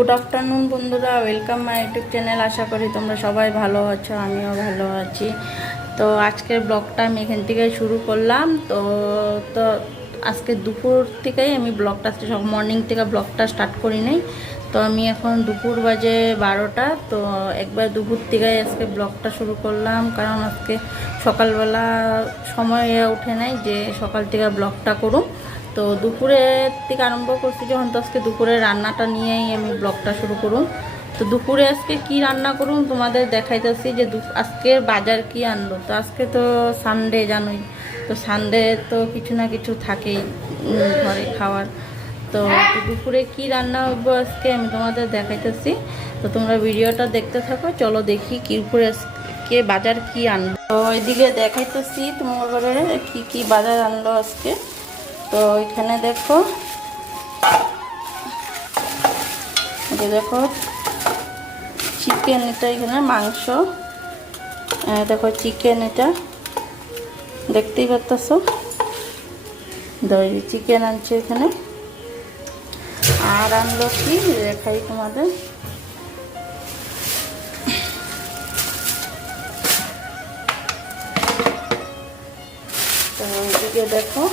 Good afternoon বন্ধুরা, welcome my YouTube channel. আশা করি তোমরা সবাই ভালো আছো, আমিও ভালো আছি। তো আজকের ব্লগটা আমি এখান থেকে শুরু করলাম। তো তো আজকে দুপুর থেকেই আমি ব্লগটা সব মর্নিং থেকে ব্লগটা স্টার্ট করি নাই। তো আমি এখন দুপুর বাজে 12টা। তো একবার দুপুর থেকে আজকে ব্লগটা শুরু করলাম, কারণ আজকে সকালবেলা সময় উঠে নাই যে সকাল থেকে ব্লগটা করুম। তো দুপুরের থেকে আরম্ভ করছি যখন, তো আজকে দুপুরে রান্নাটা নিয়েই আমি ব্লগটা শুরু করুন। তো দুপুরে আজকে কি রান্না করুন তোমাদের দেখাইতেছি যে আজকে বাজার কি আনলো। তো আজকে তো সানডে জানোই, তো সানডে তো কিছু না কিছু থাকেই ঘরে খাওয়ার। তো দুপুরে কি রান্না হবে আজকে আমি তোমাদের দেখাইতেছি। তো তোমরা ভিডিওটা দেখতে থাকো, চলো দেখি কি উপরে আজকে বাজার কি আনলো। তো এদিকে দেখাইতেছি তোমার ঘরে কি কি বাজার আনলো আজকে। তো এখানে দেখো, দেখো চিকেন, এটা এখানে মাংস, দেখো চিকেন, এটা দেখতেই পাচ্ছো। চিকেন আনছে এখানে। আর আনলো কি দেখাই তোমাদের। তো এদিকে দেখো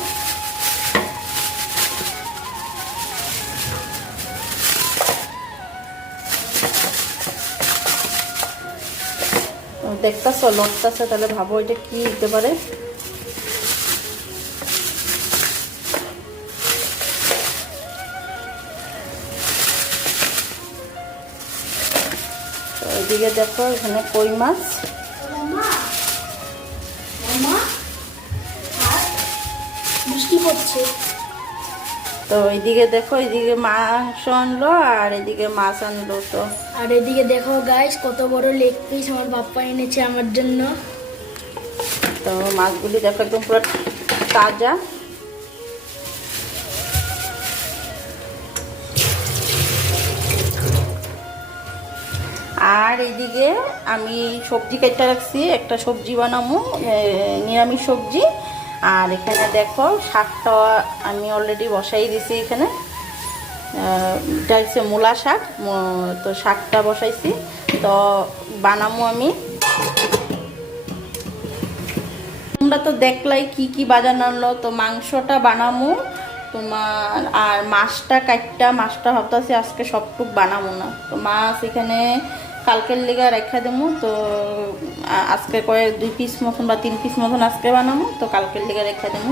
দেখতেছো লড়তেছে, তাহলে ভাবো এটা কি হতে পারে। তো এদিকে দেখো এখানে কই মাছ, বৃষ্টি পড়ছে। তো এইদিকে দেখো, এইদিকে মাংস আনলো আর এদিকে মাছ আনলো। তো আর এদিকে দেখো গাইস, কত বড় লেগ পিস আমার বাপ্পা এনেছে আমার জন্য। তো মাছগুলি দেখো একদম পুরো তাজা। আর এইদিকে আমি সবজি কেটে রাখছি, একটা সবজি বানাবো, নিরামিষ সবজি। আর এখানে দেখো শাকটা আমি অলরেডি বসাই দিছি এখানে। এটা হচ্ছে মূলা শাক। তো শাকটা বসাইছি, তো বানাবো আমি। তোমরা তো দেখলাই কি কি বাজার আনলো। তো মাংসটা বানামু তোমার, আর মাছটা কাটটা, মাছটা ভাবতেছি আজকে সবটুক বানাবো না। তো মাছ এখানে কালকের লেগে রেখা দেবো। তো আজকে কয়েক 2 পিস মতন বা 3 পিস মতন আজকে বানাবো, তো কালকের লেগে রেখা দেবো।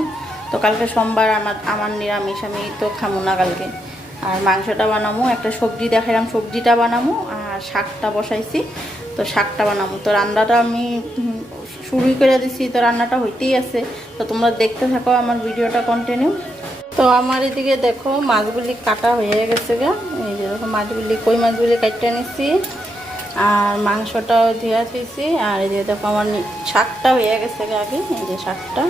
তো কালকে সোমবার, আমার নিরামিষ, আমি তো খামো না কালকে। আর মাংসটা বানাবো, একটা সবজি দেখালাম, সবজিটা বানাবো, আর শাকটা বসাইছি। তো শাকটা বানাবো। তো রান্নাটা আমি শুরুই করে দিছি, তো রান্নাটা হইতেই আছে। তো তোমরা দেখতে থাকো আমার ভিডিওটা কন্টিনিউ। তো আমার এদিকে দেখো মাছগুলি কাটা হয়ে গেছে গা। এই যে দেখো মাছগুলি, কই মাছগুলি কাটতে নিচ্ছি, আর মাংসটাও ধুয়ে দিয়েছি। আর এই যে দেখো আমার শাকটা হয়ে গেছে গা আগে, এই যে শাকটা।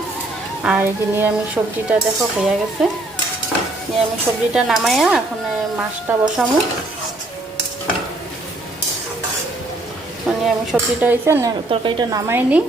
আর এই যে নিরামিষ সবজিটা দেখো হয়ে গেছে। নিরামিষ সবজিটা নামাইয়া এখন মাছটা বসাবো। নিরামিষ সবজিটা হয়েছে, তরকারিটা নামাই নিই।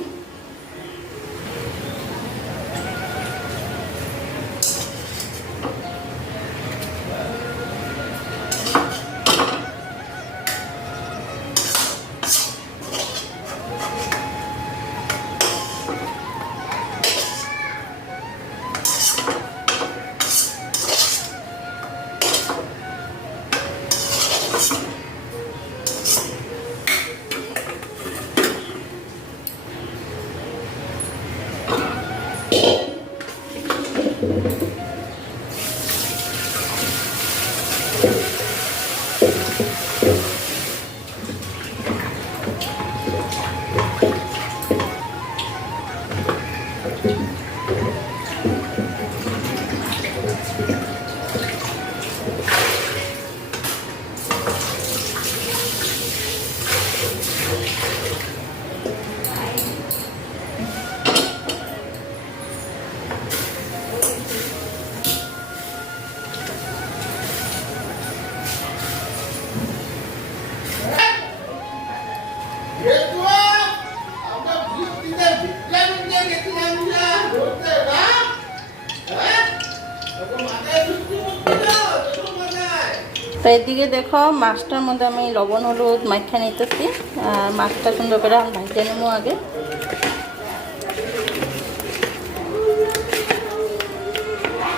এদিকে দেখো মাছটার মধ্যে আমি লবণ হলুদ মাখা নিতেছি। আর মাছটা সুন্দর করে আমি ভাজতে নেবো আগে।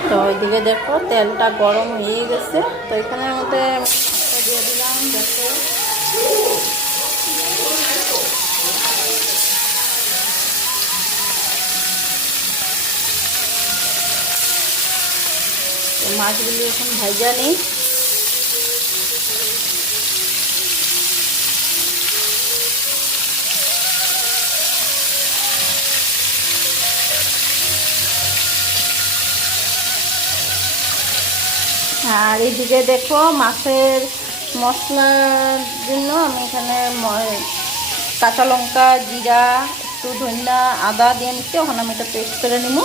তো এদিকে দেখো তেলটা গরম হয়ে গেছে। তো এখানের মধ্যে মাছটা দিয়ে দিলাম। দেখো মাছগুলি এখন ভাজা নেই। আর এইদিকে দেখো মাছের মশলার জন্য আমি এখানে কাঁচা লঙ্কা জিরা একটু ধনিয়া আদা দিয়ে নিচ্ছি। ওখানে আমি এটা পেস্ট করে নিব।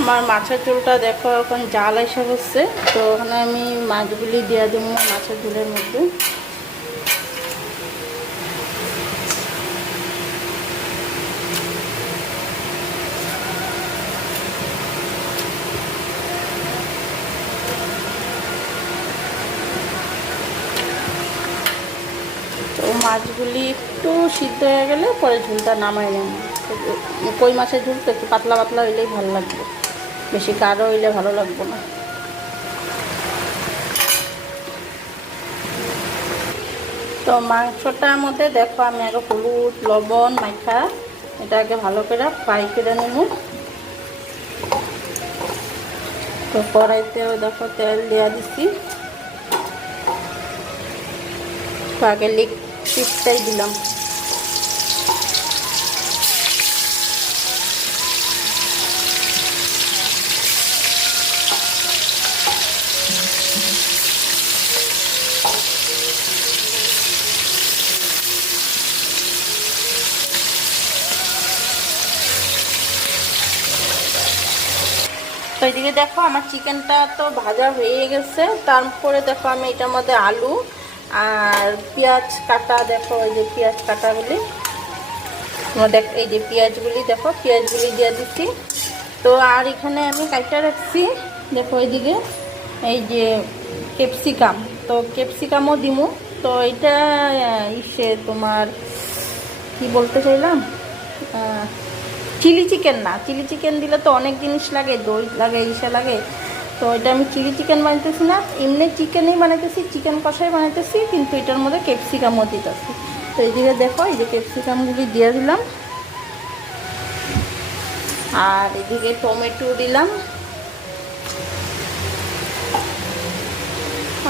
আমার মাছের ঝোলটা দেখো এখন জাল এসে হচ্ছে। তো ওখানে আমি মাছগুলি দিয়ে দেবো মাছের ঝোলের মধ্যে। তো মাছগুলি একটু সিদ্ধ হয়ে গেলে পরে ঝোলটা নামাই নেব। কই মাছের ঝোল তো একটু পাতলা পাতলা হইলেই ভালো লাগবে, বেশি গাঢ় হইলে ভালো লাগবে না। তো মাংসটার মধ্যে দেখো আমি আগে হলুদ লবণ মাখা এটাকে ভালো করে ফ্রাই করে নেব। তো কড়াইতেও দেখো তেল দেওয়া দিচ্ছি। তো আগে লেগ পিসটাই দিলাম। তো এদিকে দেখো আমার চিকেনটা তো ভাজা হয়ে গেছে। তারপরে দেখো আমি এটার মধ্যে আলু আর পেঁয়াজ কাটা, দেখো এই যে পেঁয়াজ কাটাগুলি দেখ, এই যে পেঁয়াজগুলি দেখো পেঁয়াজগুলি দিয়ে দিচ্ছি। তো আর এখানে আমি কাটা রাখছি দেখো এইদিকে এই যে ক্যাপসিকাম, তো ক্যাপসিকামও দিমু। তো এটা ইসে তোমার কি বলতে চাইলাম, চিলি চিকেন না, চিলি চিকেন দিলে তো অনেক জিনিস লাগে, দই লাগে ইসে লাগে। তো এটা আমি চিলি চিকেন বানাইতেছি না, এমনি চিকেনই বানাইতেছি, চিকেন কষাই বানাইতেছি, কিন্তু এটার মধ্যে ক্যাপসিকামও দিতেছি। তো এইদিকে দেখো এই যে ক্যাপসিকামগুলি দিয়ে দিলাম। আর এদিকে টমেটো দিলাম।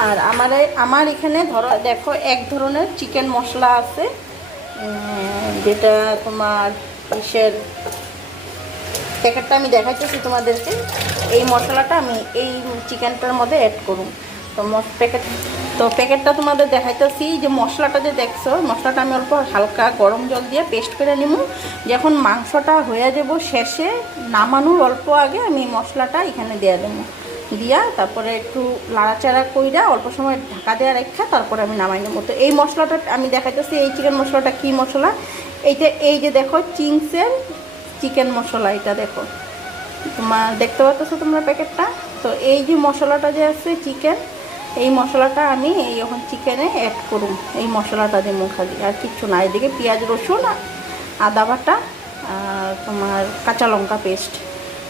আর আমার এখানে ধরো দেখো এক ধরনের চিকেন মশলা আছে, যেটা তোমার ইসের প্যাকেটটা আমি দেখাইতেছি তোমাদেরকে। এই মশলাটা আমি এই চিকেনটার মধ্যে অ্যাড করুন। তো প্যাকেটটা তোমাদের দেখাইতেছি। যে মশলাটা যে দেখছো, মশলাটা আমি অল্প হালকা গরম জল দিয়ে পেস্ট করে নিব। যখন মাংসটা হয়ে যাব শেষে নামানোর অল্প আগে আমি মশলাটা এখানে দিয়ে দেবো, দিয়া তারপরে একটু লাড়াচাড়া কইরা অল্প সময় ঢাকা দেওয়া রেখা তারপরে আমি নামাই নেবো। তো এই মশলাটা আমি দেখাইতেছি। এই চিকেন মশলাটা কি মশলা, এইটা এই যে দেখো চিংসের চিকেন মশলা। এটা দেখো, তোমার দেখতে পাচ্ছ তোমরা প্যাকেটটা। তো এই যে মশলাটা যে আছে চিকেন, এই মশলাটা আমি এই এখন চিকেনে অ্যাড করুম। এই মশলাটা দিয়ে খালি, আর কিচ্ছু না। এদিকে পেঁয়াজ রসুন, আদা বাটা, আর তোমার কাঁচা লঙ্কা পেস্ট।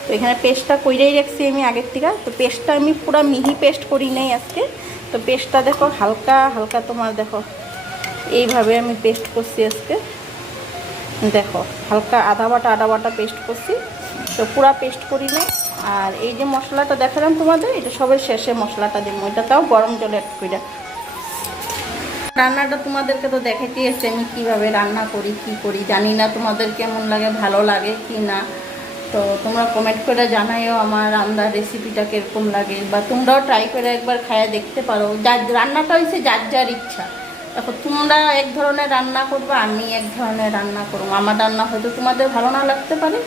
তো এখানে পেস্টটা কইরেই রাখছি আমি আগের থেকে। তো পেস্টটা আমি পুরো মিহি পেস্ট করি নাই আজকে। তো পেস্টটা দেখো হালকা হালকা, তোমার দেখো এইভাবে আমি পেস্ট করছি আজকে। দেখো হালকা আদা বাটা পেস্ট করছি। তো পুরা পেস্ট করি নাই। আর এই যে মশলাটা দেখালাম তোমাদের, এটা সবের শেষে মশলাটা দিব। এটা তাও গরম জলে অ্যাড করে। রান্নাটা তোমাদেরকে তো দেখাইতে এসছি আমি কীভাবে রান্না করি, কি করি। জানি না তোমাদের কেমন লাগে, ভালো লাগে কি না। তো তোমরা কমেন্ট করে জানাইও আমার রান্নার রেসিপিটা কীরকম লাগে, বা তোমরাও ট্রাই করে একবার খাইয়ে দেখতে পারো। যার রান্নাটা হয়েছে যার যার ইচ্ছা। দেখো তোমরা এক ধরনের রান্না করবে, আমি এক ধরনের রান্না করবো। আমার রান্না হয়তো তোমাদের ভালো না লাগতে পারে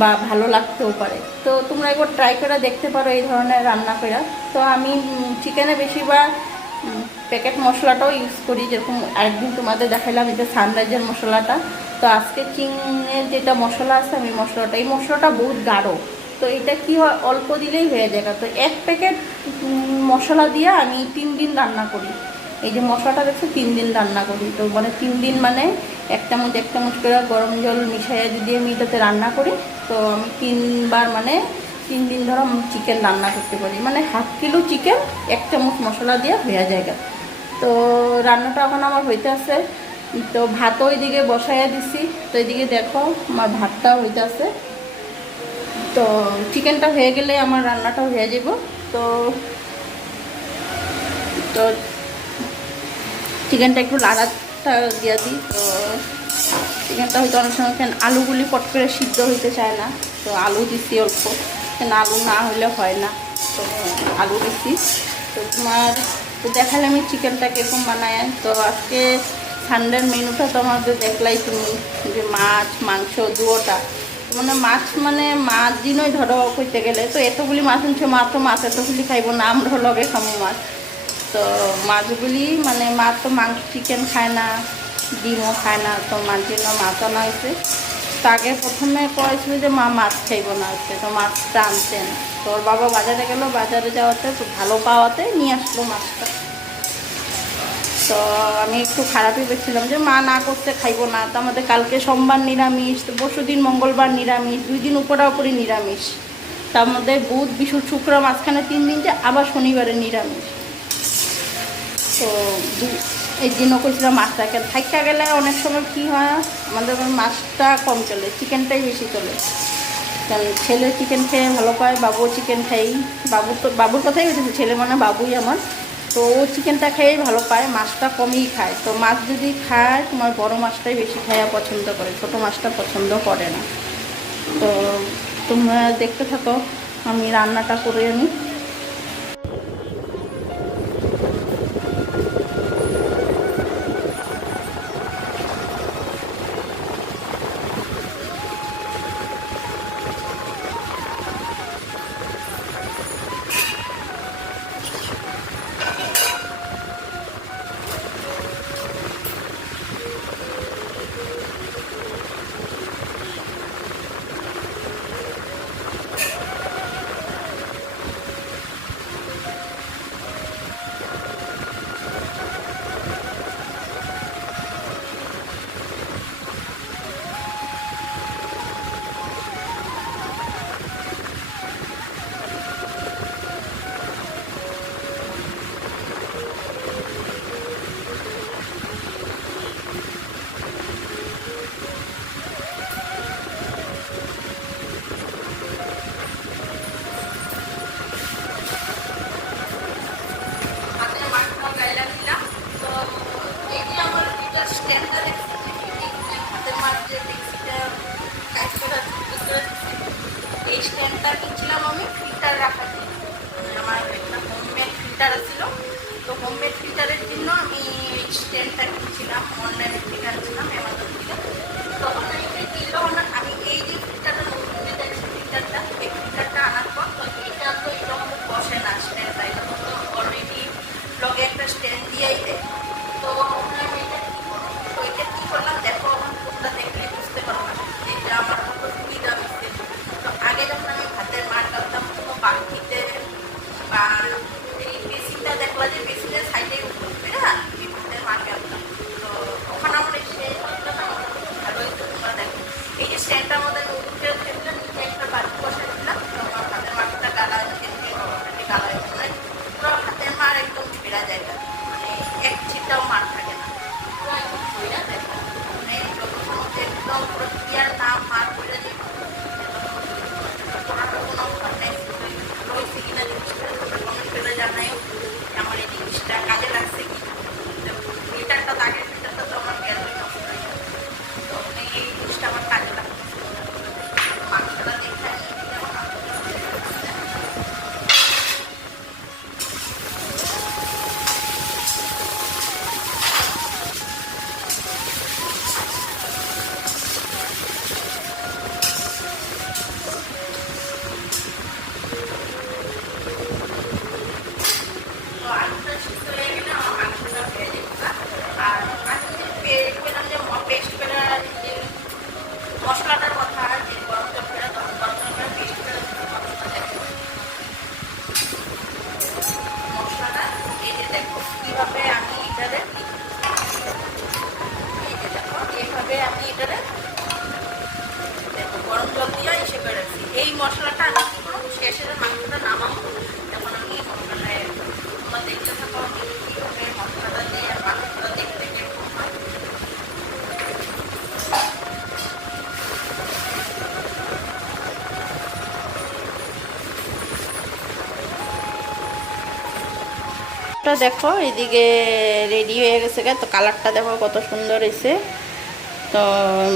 বা ভালো লাগতেও পারে। তো তোমরা একবার ট্রাই করে দেখতে পারো এই ধরনের রান্না করে। তো আমি চিকেনে বেশিরভাগ প্যাকেট মশলাটাও ইউজ করি। যেরকম আরেকদিন তোমাদের দেখাইলাম এই যে সানরাইজের মশলাটা। তো আজকে চিংয়ের যেটা মশলা আছে আমি মশলাটা, এই মশলাটা বহুত গাঢ়। তো এটা কি হয়, অল্প দিলেই হয়ে যায়। তো এক প্যাকেট মশলা দিয়ে আমি 3 দিন রান্না করি। এই যে মশলাটা দেখছো 3 দিন রান্না করি। তো মানে 3 দিন মানে এক চামচ করে গরম জল মিশাইয়া যদি আমি এটাতে রান্না করি, তো আমি 3 বার মানে 3 দিন ধরো চিকেন রান্না করতে পারি। মানে 1/2 কিলো চিকেন 1 চামচ মশলা দিয়ে হয়ে যায়। তো রান্নাটা এখন আমার হইতে আছে। তো ভাতও ওইদিকে বসাইয়া দিছি। তো এইদিকে দেখো আমার ভাতটাও হইতে আছে। তো চিকেনটা হয়ে গেলে আমার রান্নাটাও হয়ে যাব। তো তো চিকেনটা একটু লাড়াটা দিয়ে দিই। তো চিকেনটা হয়তো অনেক সময় আলুগুলি পট করে সিদ্ধ হইতে চায় না। তো আলু দিচ্ছি অল্প, কেন আলু না হলে হয় না। তো আলু দিচ্ছি। তো তোমার তো দেখালে আমি চিকেনটা কীরকম বানায়। তো আজকে সানডের মেনুটা তো আমাদের দেখলাই তুমি, যে মাছ মাংস দুটোটা। মানে মাছ দিনই ধরো করতে গেলে তো এতগুলি মাছ আনছে, মাছ এতগুলি খাইব না, আমরা লগে খামো মাছ। তো মাছগুলি মানে মা তো মাংস চিকেন খায় না, ডিমও খায় না। তো মার জন্য মাছ আনা হয়েছে। তো আগে প্রথমে কয়েছিল যে মা মাছ খাইব না হচ্ছে, তো মাছটা আনছে না। তো ওর বাবা বাজারে গেল, বাজারে যাওয়াতে তো ভালো পাওয়াতে নিয়ে আসলো মাছটা। তো আমি একটু খারাপই পেয়েছিলাম যে মা না করতে খাইব না। তো আমাদের কালকে সোমবার নিরামিষ, তো পরশুদিন মঙ্গলবার নিরামিষ, 2 দিন উপরাউপরি নিরামিষ। তার মধ্যে বুধ বিশু শুক্র মাঝখানে 3 দিন, যে আবার শনিবারে নিরামিষ। তো এই দিনও কইছিলাম মাছটা থাইকা গেলে অনেক সময় কী হয়, আমাদের মাছটা কম চলে, চিকেনটাই বেশি চলে। কারণ ছেলে চিকেন খেয়ে ভালো পায়, বাবুও চিকেন খাই। বাবুর কথাই বলতেছে, ছেলে মানে বাবুই আমার। তো ও চিকেনটা খেয়েই ভালো পায়, মাছটা কমই খায়। তো মাছ যদি খায় তোমার বড় মাছটাই বেশি খাওয়া পছন্দ করে, ছোটো মাছটা পছন্দ করে না। তো তোমরা দেখতে থাকো আমি রান্নাটা করে আনি। এই স্ট্যান্ডটা কিনছিলাম আমি ফিল্টার রাখার জন্য। আমার একটা হোমমেড ফিল্টার ছিল। তো হোমমেড ফিল্টারের জন্য আমি এই স্ট্যান্ডটা কিনছিলাম, অনলাইনে থেকে আনছিলাম অ্যামাজন থেকে। তখন আমি এই যে ফিল্টারটা নতুন যে দেখছি ফিল্টারটা, এই ফিল্টারটা আনার পর তো এটা তো এরকম বসে না স্ট্যান্ডটা, এরকম তো অলরেডি ব্লগে একটা স্ট্যান্ড দিয়েই দেয়। তো ভাবলাম এটা কী করবো। তো এটা কী করলাম দেখো, এখন তোমরা দেখলে বুঝতে পারো না এটা আমার কত আগে যখন আমি ভাতের মার কাটতাম কোনো বাটিতে বা এই বেসিনটা দেখলা যে বেসিনের সাইডে উপর করে এই ভাতের মার কাটতাম। তো ওখানে আমার এই স্ট্যান্ডটা না ভালো হয়েছে। তোমরা দেখো এই যে স্ট্যান্ডটার মধ্যে উঠে ফেললে নিচে একটা বাটি বসাই দিলাম, তো আমার ভাতের মারটা গালা থেকে গালা হয়ে পুরো ভাতের মার একদম ছেড়া যায়, মানে এক ছিটাও মার থাকে না, পুরো একদম ধইরা দেখো মানে যতক্ষণ হচ্ছে একদম পুরো ক্লিয়ার না মার করে যায় কোনো মানে ভালো হয়েছে কিনা জিনিসটা তোমরা কমেন্ট করে জানাই আমার এই জিনিসটা কাজে লাগছে কি। ফিল্টারটা আগের ফিল্টারটা তো আমার গ্যাসে নষ্ট হয়ে যাবে, তো এই জিনিসটা আমার কাজে লাগছে। মাংসটা দেখে যেমন মশলাটার কথা যে গরম জল ফেরা তখন গরম জল ফেরা পেস্ট করে মশলাটা এই যে দেখো কীভাবে আমি এটারে এই যে দেখো এইভাবে আমি এটারে দেখো গরম জল দিয়ে এসে করে রাখছি। এই মশলাটা আমি কী করবো শেষে মাংসটা নামাবো তখন আমি এই মশলাটা তোমরা দেখতে থাকো আমি কীভাবে মশলাটা দিয়ে মাংসটা দেখতে কেমন হয়। দেখো এদিকে রেডি হয়ে গেছে, তো কালারটা দেখো কত সুন্দর এসে। তো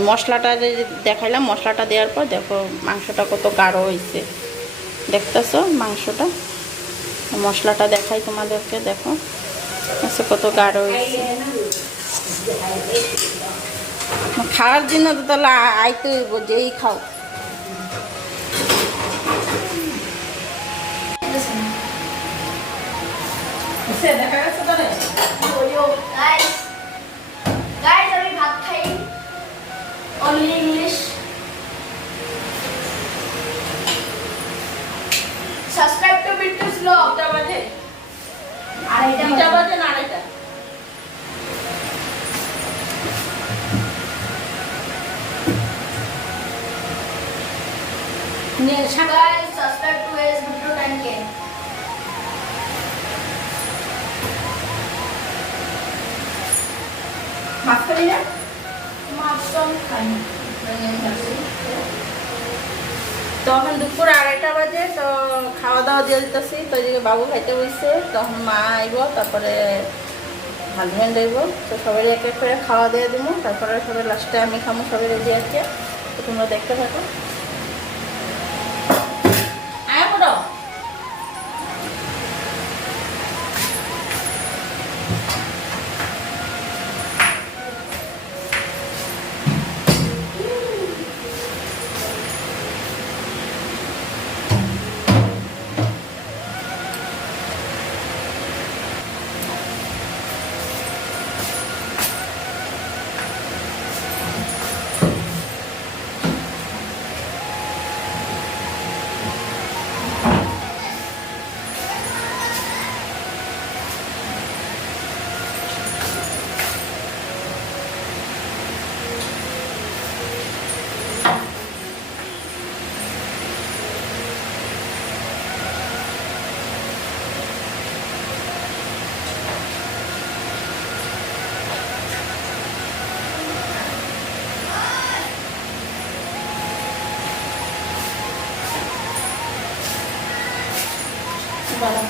মশলাটা যে দেখাইলাম, মশলাটা দেওয়ার পর দেখো মাংসটা কত গাঢ় হয়েছে, দেখতেছো মাংসটা। মশলাটা দেখাই তোমাদেরকে, দেখো আচ্ছা কত গাঢ় হয়েছে। খাওয়ার জন্য তো তাহলে আইতে হইব, যেই খাও। দেখা গেছে তাহলে গাইস আমি ভাত খাই only English. Subscribe to Bittu's vlog. কটা বাজে? আড়াইটা বাজে না আড়াইটা? Guys subscribe to S Bittu 10K। মাছ খালি না? মাছ তো আমি খাই না। তো এখন দুপুর 2:30 বাজে, তো খাওয়া দাওয়া দিয়ে দিতেছি। তো এদিকে বাবু খাইতে বসছে, তখন মা আইব, তারপরে হাজব্যান্ড আইব, তো সবাই এক এক করে খাওয়া দিয়ে দিব, তারপরে সবাই লাস্টে আমি খামো, সবাই রেডি আছে। তো তোমরা দেখতে থাকো। আয় পড়ো। বলো।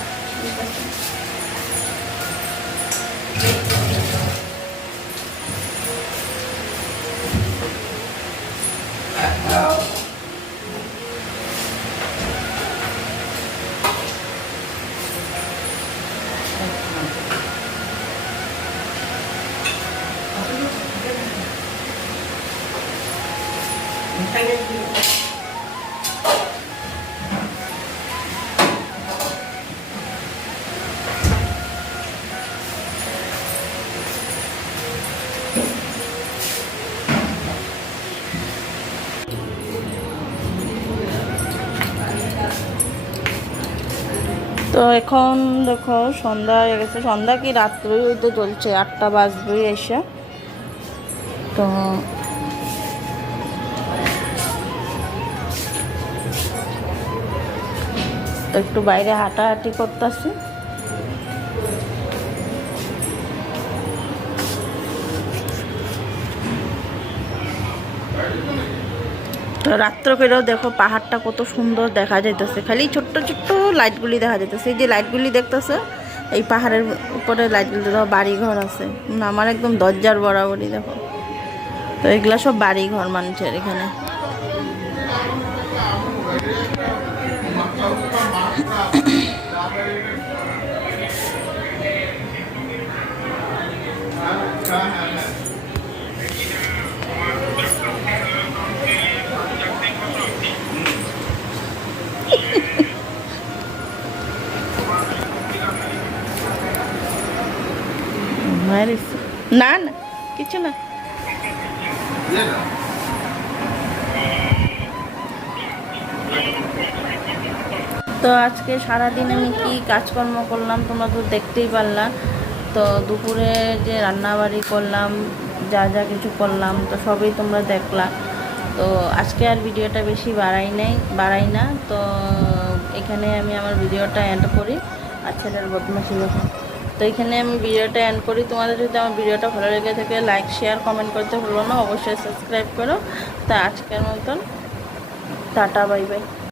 তো এখন দেখো সন্ধ্যা হয়ে গেছে, সন্ধ্যা কি রাত্রেই হইতে চলছে, 8টা বাজবেই এসে। তো একটু বাইরে হাঁটাহাঁটি করতেছি। তো রাত্র করেও দেখো পাহাড়টা কত সুন্দর দেখা যাইতেছে, খালি ছোট্ট ছোট্ট লাইটগুলি দেখা যাইতেছে। এই যে লাইটগুলি দেখতেছে, এই পাহাড়ের উপরে লাইটগুলি দেখো, বাড়ি ঘর আছে, আমার একদম দরজার বরাবরই দেখো। তো এগুলা সব বাড়ি ঘর মানুষের এখানে। না না কিছু না। তো আজকে সারাদিন আমি কি কাজকর্ম করলাম তোমরা তো দেখতেই পারলাম। তো দুপুরে যে রান্নাবাড়ি করলাম, যা যা কিছু করলাম, তো সবই তোমরা দেখলা। তো আজকে আর ভিডিওটা বেশি বাড়াই না। তো এখানে আমি আমার ভিডিওটা এন্ড করি। আর ছেলের বদমাশি দেখো। তো এখানে আমি ভিডিওটা এন্ড করি। তোমাদের যদি আমার ভিডিওটা ভালো লেগে থাকে লাইক শেয়ার কমেন্ট করতে ভুলো না, অবশ্যই সাবস্ক্রাইব করো। তা আজকের মতন টাটা, বাই বাই।